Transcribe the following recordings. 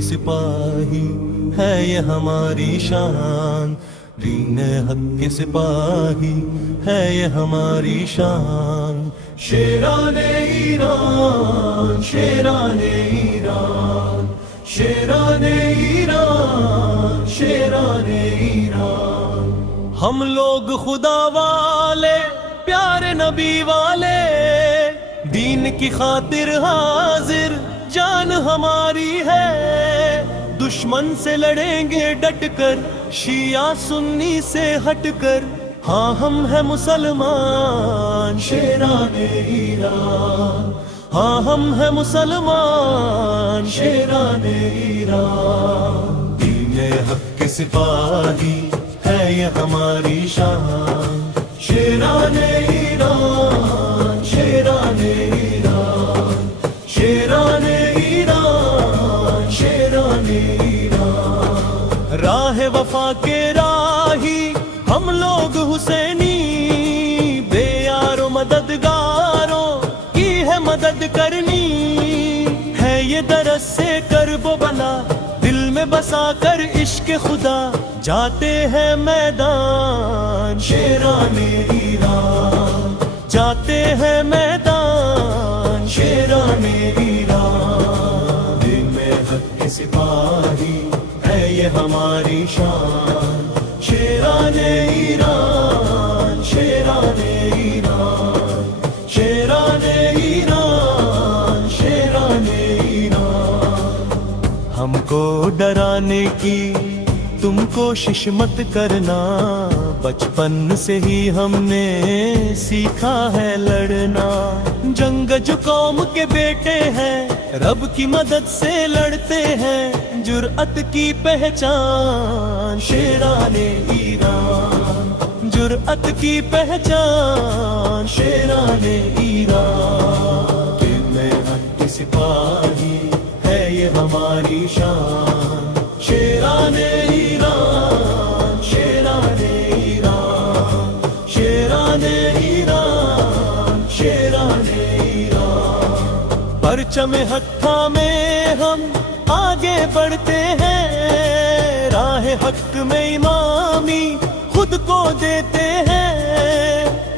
کے سپاہی ہے یہ ہماری شان، دین حق کے سپاہی ہے یہ ہماری شان، شیران ایران، شیران ایران، شیران ایران، شیران ایران۔ ہم لوگ خدا والے، پیارے نبی والے، دین کی خاطر حاضر جان ہماری ہے، دشمن سے لڑیں گے ڈٹ کر، شیعہ سنی سے ہٹ کر، ہاں ہم ہیں مسلمان، شیران ایران، ہاں ہم ہیں مسلمان، شیران ایران۔ دین حق کے سپاہی ہے یہ ہماری شان، شیران ایران، شیران ایران، شیران ایران، شیران ایران۔ راہ وفا کے راہی ہم لوگ حسینی، بے یار و مددگاروں کی ہے مدد کرنی، ہے یہ درس سے کرب و بلا، دل میں بسا کر عشق خدا، جاتے ہیں میدان، شیران ایران، جاتے ہیں میدان، شیران ایران۔ دین حق کے سپاہی ہے یہ ہماری شان، شیران ایران، شیران ایران، شیران ایران، شیران ایران۔ ہم کو ڈرانے کی تم کوشش مت کرنا، بچپن سے ہی ہم نے سیکھا ہے لڑنا، جنگ جو قوم کے بیٹے ہیں رب کی مدد سے لڑتے ہیں، جرأت کی پہچان، شیران ایران، جرأت کی پہچان، شیران ایران۔ دین حق کے سپاہی ہے یہ ہماری شان، شیران ایران، شیران ایران، شیران ایران، شیران ایران۔ پرچم ہتھا میں ہم آگے بڑھتے ہیں، راہ حق میں امامی خود کو دیتے ہیں،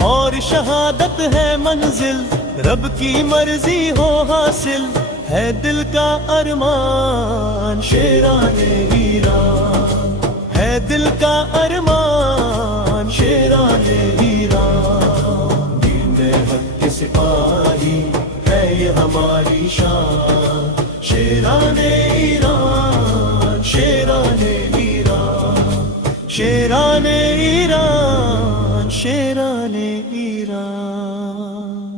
اور شہادت ہے منزل، رب کی مرضی ہو حاصل، ہے دل کا ارمان، شیران ایران، ہے دل کا ارمان، شیران ایران۔ دین حق کے سپاہی ہے یہ ہماری شان، شیران ایران، شیران ایران، شیران ایران، شیران ایران۔